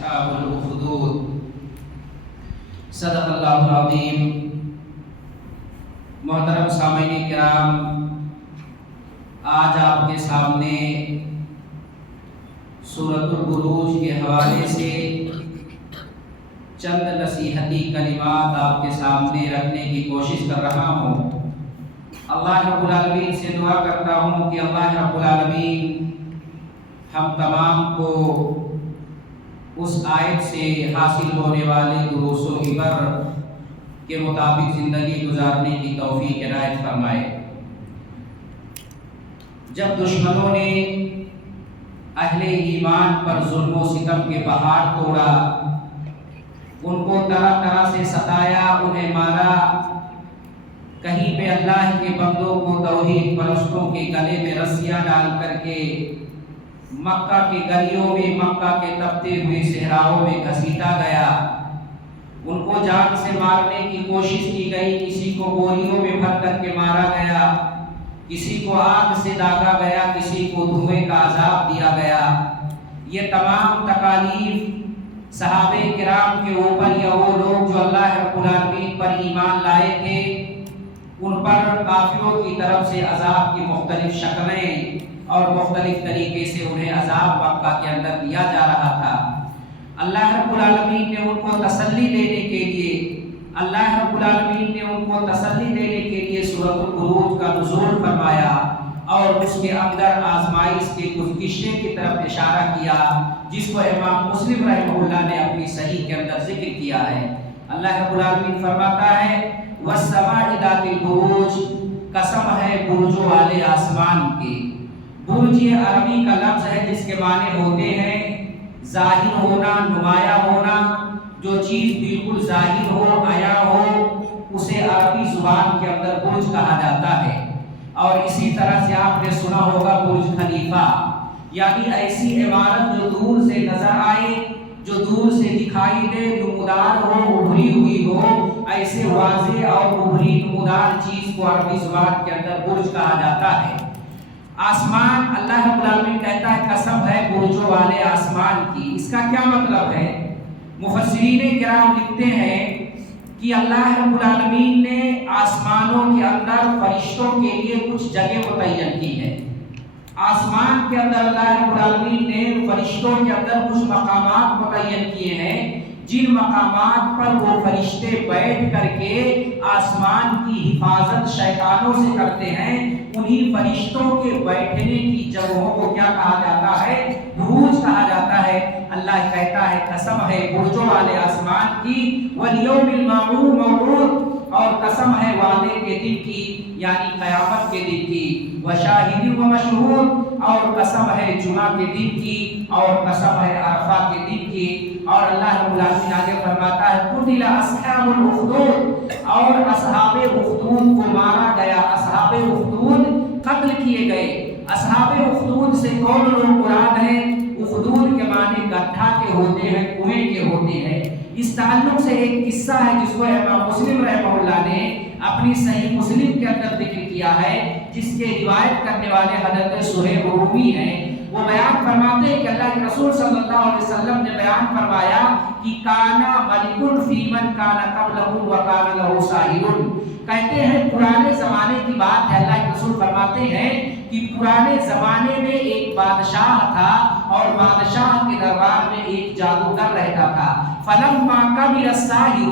أصحاب الأخدود صدق اللہ العظیم۔ محترم سامعین کرام، آج آپ کے سامنے سورۃ البروج کے حوالے سے چند نصیحتی کلمات آپ کے سامنے رکھنے کی کوشش کر رہا ہوں۔ اللہ رب العالمین سے دعا کرتا ہوں کہ اللہ رب العالمین ہم تمام کو اس آیت سے حاصل ہونے والے دروس و عبر کے مطابق زندگی گزارنے کی توفیق عنایت فرمائے۔ جب دشمنوں نے اہل ایمان پر ظلم و ستم کے پہاڑ توڑا، ان کو طرح طرح سے ستایا، انہیں مارا، کہیں پہ اللہ کے بندوں کو توحید پرستوں کے گلے میں رسیاں ڈال کر کے مکہ کے گلیوں میں، مکہ کے تپتے ہوئے صحراؤں میں گھسیٹا گیا، ان کو جان سے مارنے کی کوشش کی گئی، کسی کو گولیوں میں بھر کر کے مارا گیا، کسی کو آگ سے داغا گیا، کسی کو دھوئیں کا عذاب دیا گیا۔ یہ تمام تکالیف صحابہ کرام کے اوپر یا وہ لوگ جو اللہ رب العالمین پر ایمان لائے تھے ان پر کافروں کی طرف سے عذاب کی مختلف شکلیں اور مختلف طریقے سے انہیں عذاب مکہ کے اندر دیا جا رہا تھا۔ اللہ رب العالمین نے ان کو تسلی دینے کے لیے سورۃ البروج کا نزول فرمایا اور اس کے اندر آزمائش کے کچھ قصے کی طرف اشارہ کیا، جس کو امام مسلم رحمہ اللہ نے اپنی صحیح کے اندر ذکر کیا ہے۔ اللہ رب العالمین فرماتا ہے وَالسَّمَاءِ ذَاتِ الْبُرُوجِ، قسم ہے برجوں والے آسمان کی۔ برج یہ عربی کا لفظ ہے جس کے معنی ہوتے ہیں ظاہر ہونا، نمایاں ہونا، جو چیز بالکل ظاہر ہو، عیاں ہو، اسے عربی زبان کے اندر برج کہا جاتا ہے۔ اور اسی طرح سے آپ نے سنا ہوگا برج خلیفہ، یعنی ایسی عمارت جو دور سے نظر آئے، جو دور سے دکھائی دے، نمودار ہو، ابھری ہوئی ہو، ایسے واضح اور ابھری نمودار چیز کو عربی زبان کے اندر برج کہا جاتا ہے۔ آسمان، اللہ رب العالمین کہتا ہے قسم ہے برجوں والے آسمان کی۔ اس کا کیا مطلب ہے؟ مفسرین کرام لکھتے ہیں کہ اللہ رب العالمین نے آسمانوں کے اندر فرشتوں کے لیے کچھ جگہ متعین کی ہے۔ آسمان کے اندر اللہ رب العالمین نے فرشتوں کے اندر کچھ مقامات متعین کیے ہیں، جن مقامات پر وہ فرشتے بیٹھ کر کے آسمان کی حفاظت شیطانوں سے کرتے ہیں۔ انہی فرشتوں کے بیٹھنے کی جگہوں کو کیا کہا جاتا ہے؟ بروج کہا جاتا ہے۔ اللہ کہتا ہے قسم ہے برجوں والے آسمان کی، والیوم الموعود، اور قسم ہے وعدے کے دن کی، یعنی قیامت کے دن کی، وشاہد و مشہود، اور قسم ہے جمعہ کے دن کی، اور قسم ہے عرفہ کے دن کی۔ اور اللہ رب العالمین آگے فرماتا ہے قتل اصحاب الاخدود، اور اصحاب اخدود کو مارا گیا، اصحاب اخدود قتل کیے گئے۔ اصحاب اخدود سے کون لوگ مراد ہیں؟ اخدود کے معنی گڈھا کے ہوتے ہیں، کنویں کے ہوتے ہیں۔ اس تعلق سے ایک قصہ ہے جس کو امام مسلم رحمہ اللہ نے اپنی صحیح مسلم کے اندر ذکر کیا ہے، جس کے روایت کرنے والے حضرت صہیب رومی ہیں۔ وہ بیان فرماتے ہیں کہ اللہ کے رسول صلی اللہ علیہ وسلم نے بیان فرمایا کہ کانا ملک فی من کانا قبلہ وکان لہ ساحر، کہتے ہیں پرانے زمانے کی بات ہے، اللہ کے رسول فرماتے ہیں کہ پرانے زمانے میں ایک بادشاہ تھا اور بادشاہ کے دربار میں ایک جادوگر رہتا تھا۔ فلما کبر الساحر،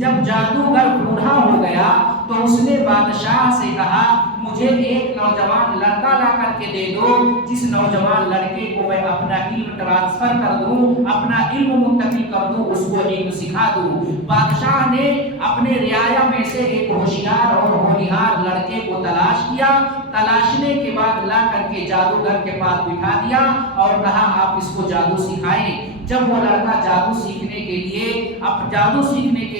جب جادوگر بوڑھا ہو گیا تو اس نے بادشاہ سے کہا مجھے ایک نوجوان لڑکا لا کر کے دے دو، جس نوجوان لڑکے کو میں اپنا علم ٹرانسفر کر دوں، اپنا علم منتقل کر دوں، اس کو علم سکھا دوں۔ بادشاہ نے اپنے رعایا میں سے ایک ہوشیار اور ہونہار لڑکے کو تلاش کیا، تلاشنے کے بعد لا کر کے جادوگر کے پاس بٹھا دیا اور کہا آپ اس کو جادو سکھائیں۔ جب وہ لڑکا جادو سیکھنے کے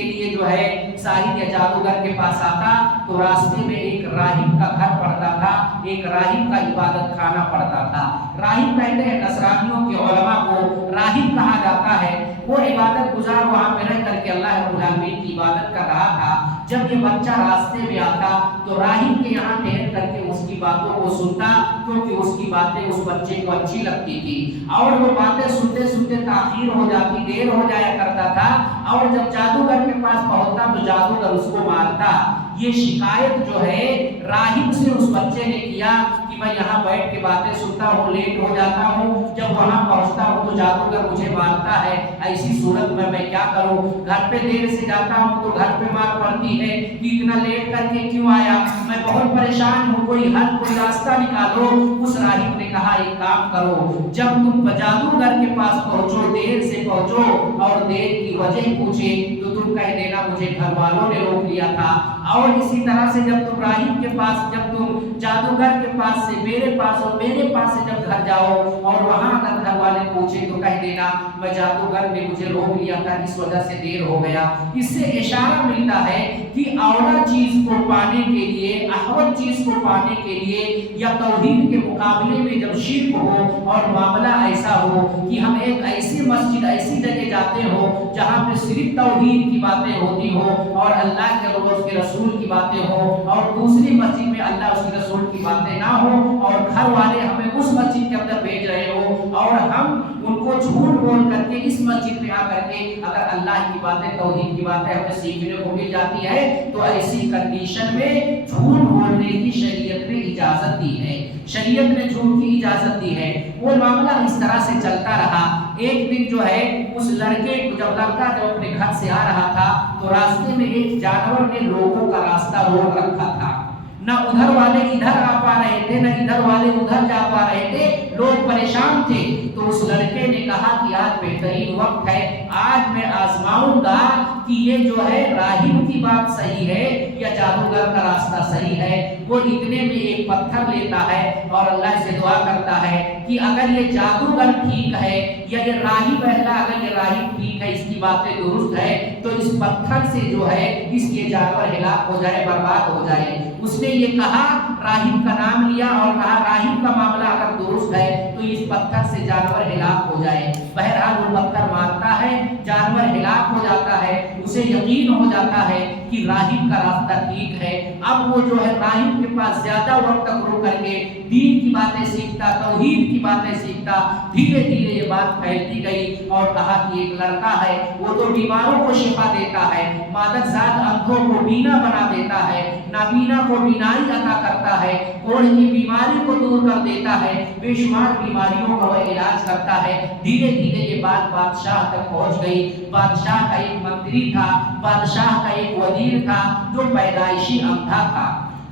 لیے جو ہے ساحر یا جادوگر کے پاس آتا तो रास्ते में एक राहिब का घर पड़ता था, एक राहिब का इबादत खाना पड़ता था। राहिब कहते हैं नसरानियों के उलमा को राहिब कहा जाता है। वो इबादत गुजार वहाँ पे रह करके अल्लाह रब्बुल आलमीन की इबादत कर रहा था। जब ये बच्चा रास्ते में आता तो राहिब के यहाँ ठहर करके उसकी बातों को सुनता, क्योंकि उसकी बातें उस बच्चे को अच्छी लगती थी। और वो बातें सुनते सुनते ताखीर हो जाती, देर हो जाया करता था। और जब जादूगर के पास पहुंचता तो जादूगर उसको मारता। ये शिकायत जो है राहिब से उस बच्चे ने किया कि मैं यहाँ बैठ के बातें सुनता हूँ, लेट हो जाता हूँ, जब वहाँ पहुँचता हूँ तो जादूगर मुझे मारता है, ऐसी सूरत में मैं क्या करूँ? घर पे देर से जाता हूँ तो घर पे मार पड़ती है कि इतना लेट करके क्यों आया, मैं बहुत परेशान हूँ, कोई हल कोई रास्ता निकालो। उस राहिब ने कहा एक काम करो, जब तुम जादूगर के पास पहुँचो, देर से पहुँचो और देर की वजह पूछे तो तुम कह देना मुझे घर वालों ने रोक लिया था। और इसी तरह से जब तुम राहिब के पास, जब तुम जादूगर के पास से मेरे पास और मेरे पास से जब घर जाओ और वहां अगर घर वाले पूछे तो कह देना मैं जादूगर ने मुझे रोक लिया था, इस वजह से देर हो गया। इससे इशारा मिलता है कि औला चीज को पाने के लिए, अहवल चीज को पाने के लिए या तौहीद के मुकाबले में जब शिर्क हो और मामला ऐसा हो कि हम एक ऐसी मस्जिद, ऐसी जगह जाते हो जहाँ पे सिर्फ तौहीद की बातें होती हो और अल्लाह के और उसके रसूल की बातें हो, और दूसरी मस्जिद में अल्लाह उसके रसूल की बातें ना हो, और घर वाले हमें उस मस्जिद के अंदर भेज रहे हो और हम उनको झूठ बोल करके इस मस्जिद में आकर के अगर अल्लाह की बातें, तौहीद की बातें हमें सीखने को मिल जाती है तो ऐसी कंडीशन में झूठ बोलने की शरीयत ने इजाजत दी है। शरीयत ने झूठ की इजाजत दी है। वो मामला इस तरह से चलता रहा। एक दिन जो है उस लड़के को, जब लड़का जब अपने घर से आ रहा था तो रास्ते में एक जानवर ने लोगों का रास्ता रोक रखा था। न उधर वाले इधर आ पा रहे थे, न इधर वाले उधर जा पा रहे थे, लोग परेशान थे। तो उस लड़के ने कहा कि आज बेहतरीन वक्त है, आज मैं आजमाऊंगा कि ये जो है राहिब की बात सही है या जादूगर का रास्ता सही है। वो इतने में एक पत्थर लेता है और अल्लाह से दुआ करता है कि अगर ये जादूगर ठीक है या ये राहिब है, अगर ये राहिब ठीक है, इसकी बातें दुरुस्त है, तो इस पत्थर से जो है इसके जानवर हिलाक हो जाए, बर्बाद हो जाए। उसने ये कहा, राहिब का नाम लिया और कहा राहिब का मामला अगर दुरुस्त है तो इस पत्थर से जानवर हिलाक हो जाए। बहरहाल वो पत्थर मारता है, जानवर हिलाक हो जाता है, उसे यकीन हो जाता है कि राहिब का रास्ता ठीक है। अब वो जो है राहिब के पास ज्यादा वक्त तक रुक करके दीन की बातें सीखता, तौहीद की बातें सीखता। धीरे धीरे ये बात फैलती गई और कहा कि एक लड़का है, वो तो बीमारों को शिफा देता है, मादकजात अंधों को बीना बना देता है, नाबीना को बीनाई अता करता है, कोढ़ की बीमारी को दूर कर देता है, बेशुमार बीमारियों का वह इलाज करता है। धीरे धीरे ये बात बादशाह तक पहुंच गई। बादशाह का एक मंत्री था, बादशाह का एक वजीर था जो पैदाइशी अंधा था।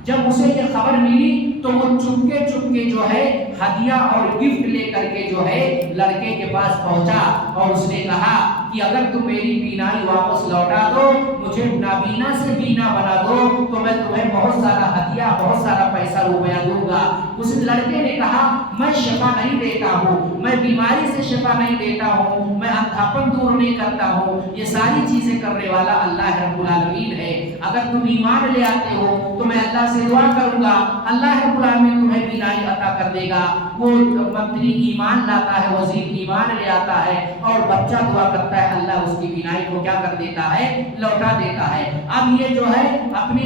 जब उसे ये खबर मिली तो वो चुपके चुपके जो है हदिया और गिफ्ट लेकर के जो है लड़के के पास पहुंचा और उसने कहा कि अगर तुम मेरी बीनाई वापस लौटा दो, मुझे नाबीना से बीना बना दो, तो मैं तुम्हें बहुत सारा हदिया, बहुत सारा पैसा रुपया दूंगा। उस लड़के ने कहा मैं शिफा नहीं देता हूँ, मैं बीमारी से शिफा नहीं देता हूँ, मैं अंधापन दूर नहीं करता हूँ, ये सारी चीजें करने वाला अल्लाह रब्बुल आलमीन है। अगर तुम ईमान ले आते हो तो मैं अल्लाह से दुआ करूंगा, अल्लाह रब्बुल आलमीन तुम्हें बीनाई अता कर देगा। वो मंत्री ईमान लाता है, वजीर ईमान ले आता है और बच्चा दुआ करता है, अल्लाह उसकी बीनाई को क्या कर देता है, लौटा देता है। अब ये जो है अपनी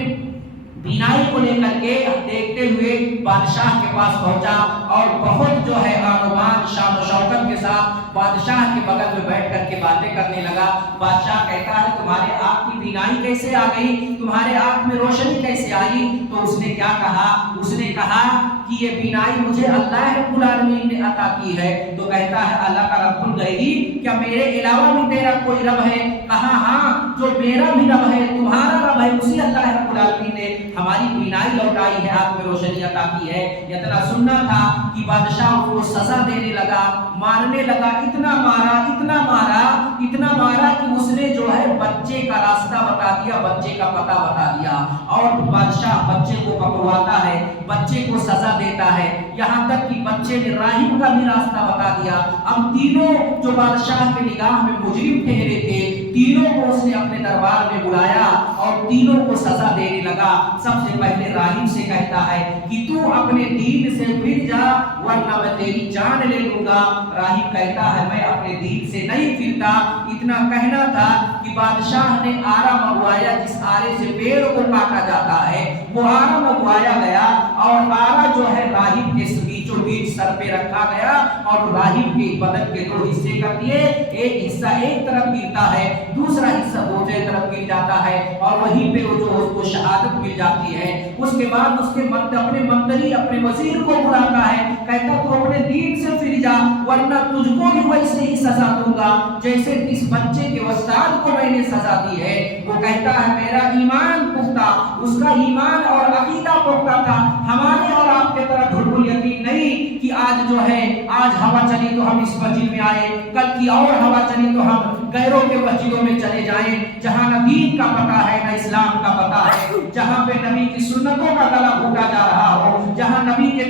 बीनाई को लेकर के देखते हुए बादशाह के पास पहुंचा और बहुत जो है आनुबान शान और शौकत के साथ बादशाह के बगल में बैठ करके बातें करने लगा। बादशाह कहता है तुम्हारे आँख की बीनाई कैसे आ गई, तुम्हारे आँख में रोशनी कैसे आई? तो उसने क्या कहा? उसने कहा कि ये बीनाई मुझे अल्लाह रब्बुल आलमीन ने अता की है। तो कहता है अल्लाह का रब्बुल गैरी, क्या मेरे अलावा भी तेरा कोई रब है? कहा हाँ, जो मेरा भी रब है, तुम्हारा रब है, उसी अल्लाह रब्बुल आलमीन ने हमारी बीनाई लौटाई है, आँख में रोशनी अता की है। इतना सुनना था कि बादशाह को सजा देने लगा, मारने लगा, इतना मारा, इतना मारा, इतना मारा कि उसने जो है बच्चे का रास्ता बता दिया, बच्चे का पता बता दिया। और बादशाह बच्चे को पकड़वाता है, बच्चे को सजा देता है। यहाँ तक कि बच्चे ने राहिब का भी रास्ता बता दिया। अब तीनों जो बादशाह के निगाह में मुजरिम ठहरे थे, तीनों को उसने अपने दरबार में बुलाया और तीनों को सजा देने लगा। सबसे पहले राहिब से कहता है कि तू अपने दीन से फिर जा वरना मैं तेरी जान ले लूंगा। राहिब कहता है मैं अपने दीन से नहीं फिरता। इतना कहना था कि बादशाह ने आरा मंगवाया, जिस आरे से पेड़ को काटा जाता है वो आरा मंगवाया गया और आरा जो है राहिब के बीचों बीच सर पे रखा गया और राहिब के बदन के दो हिस्से कर दिए। एक हिस्सा एक तरफ गिरता है, दूसरा हिस्सा दूसरे तरफ गिर जाता है और वहीं पे वो जो उसको शहादत मिल जाती है। उसके बाद उसके अपने मंत्री अपने वजीर को बुलाता है, कहता तू अपने दीन से फिर जा वरना तुझको भी वैसे ही सजा दूंगा जैसे इस बच्चे के उस्ताद को मैंने सजा दी है। वो कहता है मेरा ईमान पुख्ता, उसका ईमान और अकीदा पुख्ता था। हमारे और आपके तरह बिल्कुल यकीन नहीं कि आज जो है आज हवा चली तो हम इस मस्जिद में आए, कल की और हवा चली तो हम गैरों के मस्जिदों में चले जाएं, जहां न दीन का पता है न इस्लाम का पता है, जहां पे नबी की सुन्नतों का गला घूटा जा रहा हो, जहां नबी के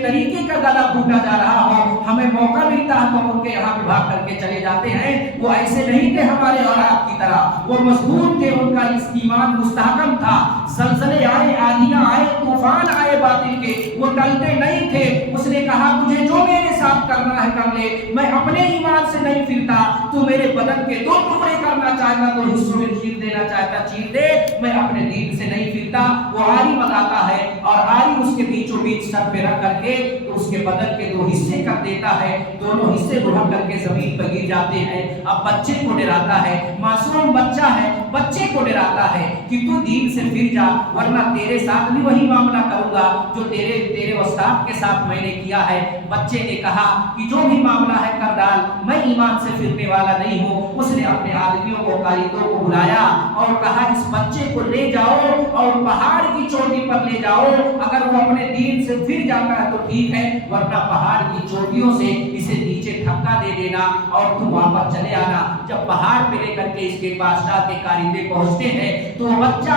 तरीके का गला घूटा जा रहा हो। हमें मौका मिलता है तो हम उनके यहाँ भी भाग करके चले जाते हैं। वो ऐसे नहीं थे हमारे और आपकी तरह, वो मजबूत थे, उनका इस ईमान मुस्तहकम था। ज़लज़ले आए, आंधियां आए, तूफान आए बातिल के, वो टलते नहीं थे। उसने कहा मुझे जो मेरे साथ करना है कर ले, मैं अपने ईमान से नहीं फिरता। तू मेरे बदन के दो टुकड़े करना चाहता तो हिस्सों में चीर देना चाहता चीर दे, मैं अपने दीन से नहीं फिरता। वो आरी मंगाता है और आरी उसके बीचों बीच सर पे रख करके तो उसके बदन के दो हिस्से कर देता है, दोनों हिस्से लुढ़क करके जमीन पर गिर जाते हैं। अब बच्चे को डराता है, मासूम बच्चा है, बच्चे को डराता है कि तू दीन से फिर जा वरना तेरे साथ भी वही मामला करूंगा जो तेरे उस्ताद के साथ मैंने किया है। बच्चे ने कहा कि जो भी मामला है कर डाल, मैं ईमान से फिरने वाला नहीं हूँ। उसने अपने आदमियों को, कारीगरों को बुलाया और कहा इस बच्चे को ले जाओ और पहाड़ की चोटी पर ले जाओ। अगर वो अपने दीन से फिर जाता है तो ठीक है, वरना पहाड़ की चोटियों से इसे नीचे धक्का दे देना और तुम वापस चले आना। जब पहाड़ पे लेकर के इसके बादशाह के कारीगर पहुंचते हैं तो बच्चा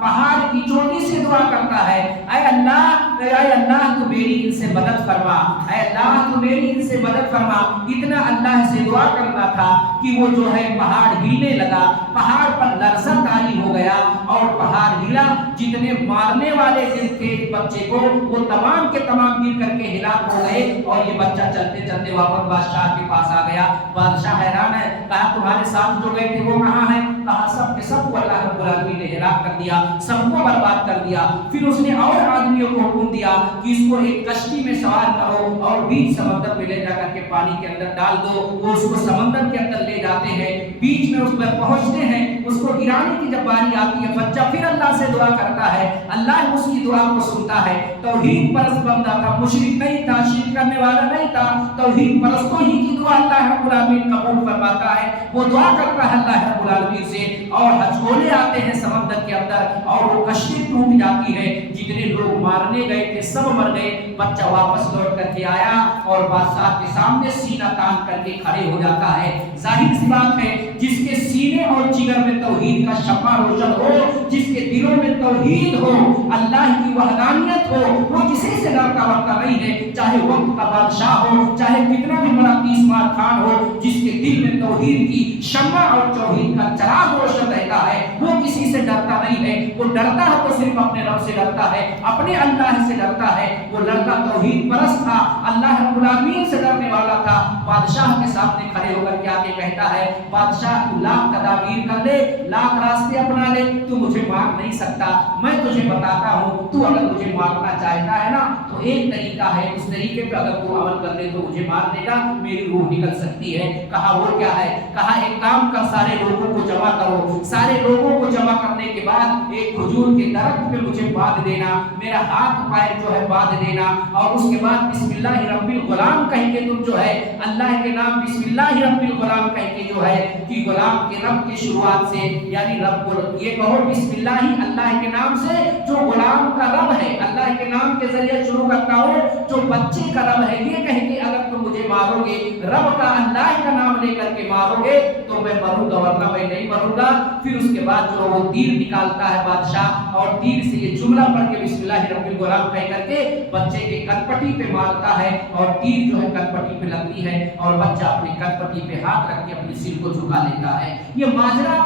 पहाड़ की चोटी से दुआ करता है, ऐ अल्लाह तू मेरी इनसे मदद फरमा, ऐ अल्लाह तू मेरी इनसे मदद फरमा। इतना अल्लाह से दुआ करना था कि वो जो है पहाड़ हिलने लगा, पहाड़ पर लरज़ा तारी हो गया और पहाड़ हिला। जितने मारने वाले थे बच्चे को वो तमाम के तमाम गिर करके हिलाक हो गए और ये बच्चा चलते चलते वापस बादशाह के पास आ गया। बादशाह हैरान है, कहा तुम्हारे साथ जो गए थे वो कहाँ हैं? कहा सब के सब को अल्लाह रब्बुल आलमीन ने हिलाक कर दिया, सबको बर्बाद कर दिया। फिर उसने और आदमियों को हुक्म दिया कि इसको एक कश्ती में सवार करो और बीच समंदर में ले जाकर के पानी के अंदर डाल दो। वो उसको समंदर के अंदर ले जाते हैं, बीच में उस पर पहुंचते हैं, उसको गिराने की जब बारी आती है बच्चा फिर अल्लाह से दुआ करता है, अल्लाह उसकी दुआ को सुनता है। तौहीद परस्त बंदा था, मुशरिक नहीं था, शिर्क करने वाला नहीं था, तौहीद परस्तों ही की दुआ अल्लाह रब्बुल आलमीन कबूल फरमाता है। वो दुआ करता है अल्लाह रब्बुल आलमीन से और हथौड़े आते हैं समंदर के अंदर और वो कश्ती टूट जाती है। जितने लोग मारने गए थे सब मर गए। बच्चा वापस लौट करके आया और बादशाह के सामने सीना तान करके खड़े हो जाता है। जाहिर सी बात है जिसके सीने और जिगर में तौहीद का शम्मा रोशन हो, जिसके दिलों में तौहीद हो, अल्लाह की वहदानियत हो, वो किसी से डरता वरता नहीं है। चाहे वक्त का बादशाह हो, चाहे कितना भी बड़ा तीसमार खान हो, जिसके दिल में तौहीद की शम्मा और तौहीद का चराग रोशन रहता है वो किसी से डरता नहीं है। वो डरता है तो सिर्फ अपने रब से डरता है, अपने अल्लाह से डरता है। वो लड़का तौहीद परस्त था, अल्लाह रब्बुल आलमीन से डरने वाला था। बादशाह के सामने खड़े होकर के आके कहता है, बादशाह तू लाख तदाबीर कर ले, लाख रास्ते अपना ले, तू मुझे मार नहीं सकता। मैं तुझे बताता हूँ, तू अगर मुझे मारना चाहता है ना तो एक तरीका है, उस तरीके पे अगर तू अमल कर ले तो मुझे मार देगा, मेरी रूह निकल सकती है। कहा वो क्या है? कहा एक काम कर, सारे लोगों को जमा करो, सारे लोगों को जमा करने के बाद एक खजूर के दरख्त पे मुझे बांध देना, मेरा हाथ पैर जो है बांध देना और उसके बाद बिस्मिल्लाहि रब्बिल गुलाम कह के तुम जो है अल्लाह के नाम बिस्मिल्लाहि रब्बिल गुलाम कह के जो है कि गुलाम के रब की शुरुआत से यानी रब को ये कहो बिस्मिल्लाहि अल्लाह के नाम से जो गुलाम का रब है, अल्लाह के नाम के जरिए शुरू करता हो, जो बच्चे का रब है, ये कह के अगर तुम मुझे मारोगे, रब का अल्लाह का नाम लेकर के मारोगे तो मैं मरूंगा, वरना मैं नहीं मरूंगा। फिर उसके बाद जो वो तीर निकालता है बादशाह, और तीर से ये जुमला पढ़ के बिस्मिल्लाह रब्बिल गुलाम कह करके बच्चे के कनपटी पे मारता है, और तीर जो है कनपटी पे लगती है और बच्चा अपनी कनपटी पे हाथ रख के अपने सिर को झुका लेता है। ये माजरा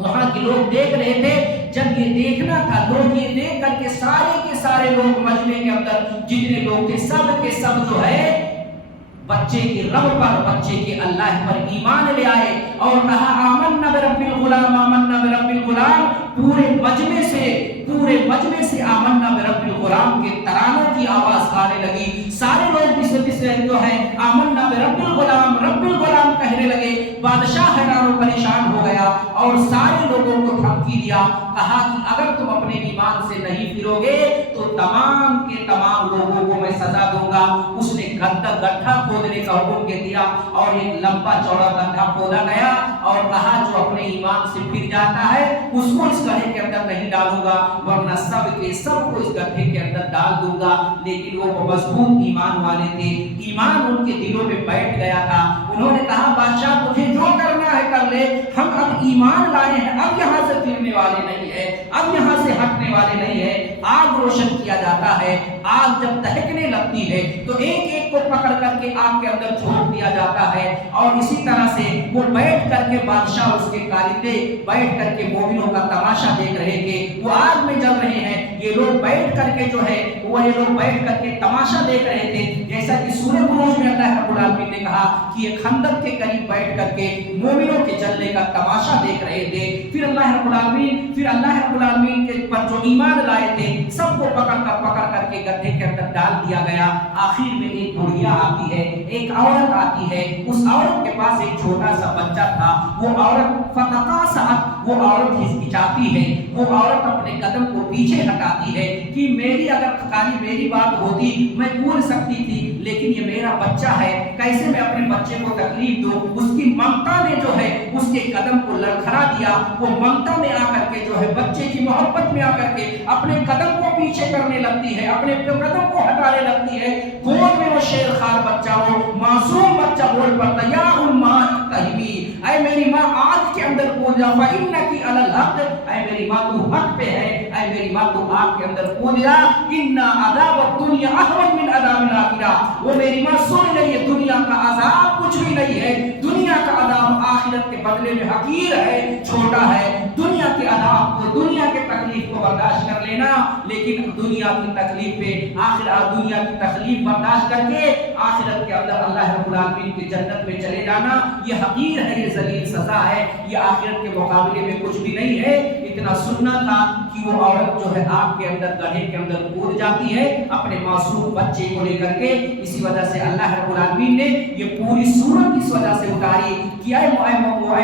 वहां के लोग देख रहे थे। जब ये देखना था, लोग ये देख करके सारे के सारे लोग मजमे के अंदर जितने लोग थे सब के सब जो है बच्चे के रब पर, बच्चे के अल्लाह पर ईमान ले आए और कहा आमन्ना बिरब्बिल गुलाम, आमन्ना बिरब्बिल गुलाम। पूरे मजमे से आमन्ना बिरब्बिल गुलाम के तराना की आवाज आने लगी। सारे लोग जो है आमन्ना बिरब्बिल गुलाम, रब्बिल गुलाम कहने लगे। बादशाह हैरान और परेशान हो गया और सारे लोगों को धमकी दिया, कहा कि अगर तुम अपने ईमान से नहीं फिरोगे तो तमाम के तमाम लोगों को मैं सजा दूंगा। उसने गड्ढा खोदने का हुक्म दिया और एक लंबा चौड़ा गड्ढा खोदा गया और कहा जो अपने ईमान से फिर जाता है उसको इस गड्ढे के अंदर नहीं डालूंगा, वरना सब के सब को इस गड्ढे के अंदर डाल दूंगा। लेकिन वो मजबूत ईमान वाले थे, ईमान उनके दिलों में बैठ गया था। उन्होंने कहा बादशाह तुझे जो करना है कर ले, हम अब ईमान लाए हैं, अब यहाँ से फिरने वाले नहीं है, अब यहाँ से हटने वाले नहीं है। आग रोशन किया जाता है, आग जब दहकने लगती है तो एक एक को पकड़ करके आग के अंदर झोंक दिया जाता है और इसी तरह से वो बैठ करके बादशाह उसके कारिंदे बैठ करके मोमिनों का तमाशा देख रहे थे। वो आग में जल रहे हैं, ये लोग बैठ करके जो है वो ये लोग बैठ करके तमाशा देख रहे थे। जैसा कि सूरह बुरूज में अल्लाह रब्बुल आलमीन ने कहा कि ये खंदक के करीब बैठ करके मोमिनों के जलने का तमाशा देख रहे थे। फिर अल्लाह रब्बुल आलमीन के पर जो ईमान लाए थे सबको पकड़ करके गड्ढे के अंदर डाल दिया गया। आखिर में एक बुढ़िया आती है, एक औरत आती है, उस औरत के पास एक छोटा सा बच्चा था। वो औरत वो औरत हिचकिचाती है, वो औरत अपने कदम को पीछे हटाती है कि मेरी अगर खाली मेरी बात होती मैं कूद सकती थी, लेकिन ये मेरा बच्चा है, कैसे मैं अपने बच्चे को तकलीफ दूं। उसकी ममता ने जो है उसके कदम को लड़खड़ा दिया। वो ममता में आकर के जो है बच्चे की मोहब्बत में आकर के अपने कदम को पीछे करने लगती है, अपने कदम को हटाने लगती है। गोद में वो शेरखार बच्चा, वो मासूम बच्चा बोल पड़ता या उम्मा तहमी, ऐ मेरी माँ आग के अंदर कूद जा, फइन्नकी अलल हक, ऐ मेरी माँ तू हक पे है, ऐ मेरी माँ तू आग के अंदर कूद जा। इन्ना अज़ाब दुनिया अहवन मिन अज़ाबिल आखिरह, वो मेरी माँ सुन ले, ये दुनिया का अज़ाब कुछ भी नहीं है, दुनिया का अज़ाब आखिरत के बदले में हकीर है, छोटा है। दुनिया के अज़ाब को, दुनिया के तकलीफ को बर्दाश्त कर लेना, लेकिन दुनिया की तकलीफ पे दुनिया की तकलीफ बर्दाश्त करके आखिरत के अंदर अल्लाह रब्बुल आलमीन की जन्नत में चले जाना, ये हकीर है, ये जलील सजा है, ये आखिरत के मुकाबले में कुछ भी नहीं है। इतना सुनना था कि वो औरत जो है आग के अंदर, गड्ढे के अंदर कूद जाती है अपने मासूम बच्चे को लेकर के। इसी वजह से अल्लाह रब्बुल आलमीन ने ये पूरी सूरत इस वजह से उतारी कि ऐ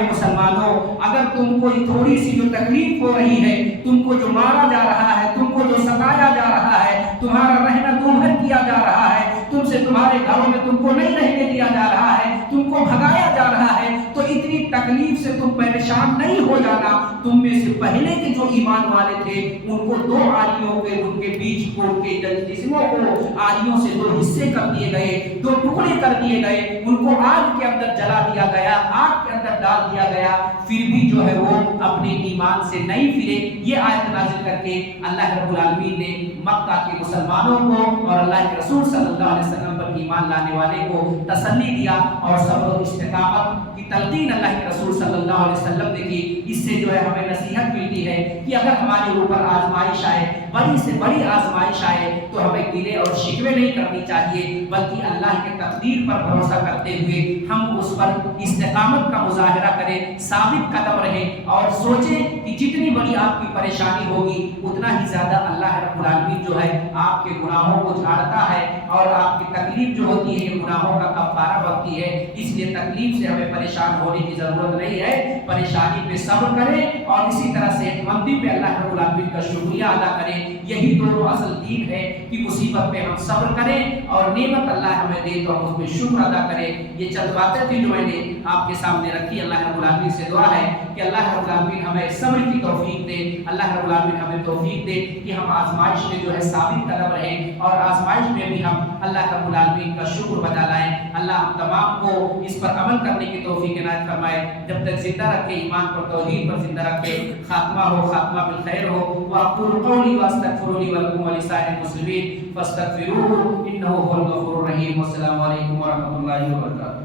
मुसलमानों, अगर तुमको थोड़ी सी जो तकलीफ हो रही है, तुमको जो मारा जा रहा है, तुमको जो सताया जा रहा है, तुम्हारा रहना दूभर किया जा रहा है, तुमसे तुम्हारे घरों में तुमको नहीं रहने दिया जा रहा है, तुमको भगाया जा रहा है, तो इतनी तकलीफ से तुम परेशान नहीं हो जाना। तुम में से पहले के जो ईमान वाले थे उनको दो आलियों के, उनके बीच को, उनके जिस्मों को आलियों से दो हिस्से कर दिए गए, दो टुकड़े कर दिए गए, उनको आग के अंदर जला दिया गया, आग के अंदर डाल दिया गया। फिर भी जो है वो अपने ईमान से नहीं फिरे। ये आयत नाज़िल करके अल्लाह रब्बुल आलमीन ने मक्का के मुसलमानों को और अल्लाह के रसूल सल्लल्लाहु अलैहि वसल्लम पर ईमान लाने वाले को तसल्ली दिया और सब्र और इस्तिकामत की तलकीन अल्लाह के रसूल सल्लल्लाहु अलैहि वसल्लम ने की। इससे जो है हमें नसीहत मिलती है कि अगर हमारे ऊपर आजमाइश आए, बड़ी से बड़ी आजमाइश आए, तो हमें गिले और शिकवे नहीं करनी चाहिए, बल्कि अल्लाह के तकदीर पर भरोसा करते हुए हम उस पर इस्तिकामत का मुजाहिरा करें, साबित कदम रहें और सोचें कि जितनी बड़ी आपकी परेशानी होगी उतना ही ज़्यादा अल्लाह रब्बुल आलमीन जो है आपके गुनाहों को झाड़ता है और आपकी तकलीफ जो होती है गुनाहों का कफ़ारा बनती है। इसलिए तकलीफ से हमें परेशान होने की ज़रूरत नहीं है, परेशानी पे सब्र करें और इसी तरह सेहतमंदी पे अल्लाह रब्बुल आलमीन का शुक्रिया अदा करें। यही दोनों असल दीन है कि मुसीबत पे हम सब्र करें और नेमत अल्लाह हमें दे तो हम उस पर शुक्र अदा करें। ये चंद बातें थी जो मैंने آپ کے سامنے رکھی۔ اللہ رب العالمین سے دعا ہے کہ اللہ رب العالمین ہمیں صبر کی توفیق دے، اللہ رب العالمین ہمیں توفیق دے کہ ہم آزمائش میں جو ہے ثابت قدم رہیں اور آزمائش میں بھی ہم اللہ رب العالمین کا شکر بتا لائیں۔ اللہ ہم تمام کو اس پر عمل کرنے کی توفیق عنایت فرمائے، جب تک زندہ رکھے، ایمان پر توحید پر زندہ رکھے، خاتمہ ہو خاتمہ بالخیر ہو۔ وَأَقُولُ قَوْلِي وَأَسْتَغْفِرُ لِي وَلَكُمْ وَلِسَائِرِ الْمُسْلِمِينَ فَاسْتَغْفِرُوهُ إِنَّهُ هُوَ الْغَفُورُ الرَّحِيمُ۔ والسلام علیکم ورحمۃ اللہ وبرکاتہ۔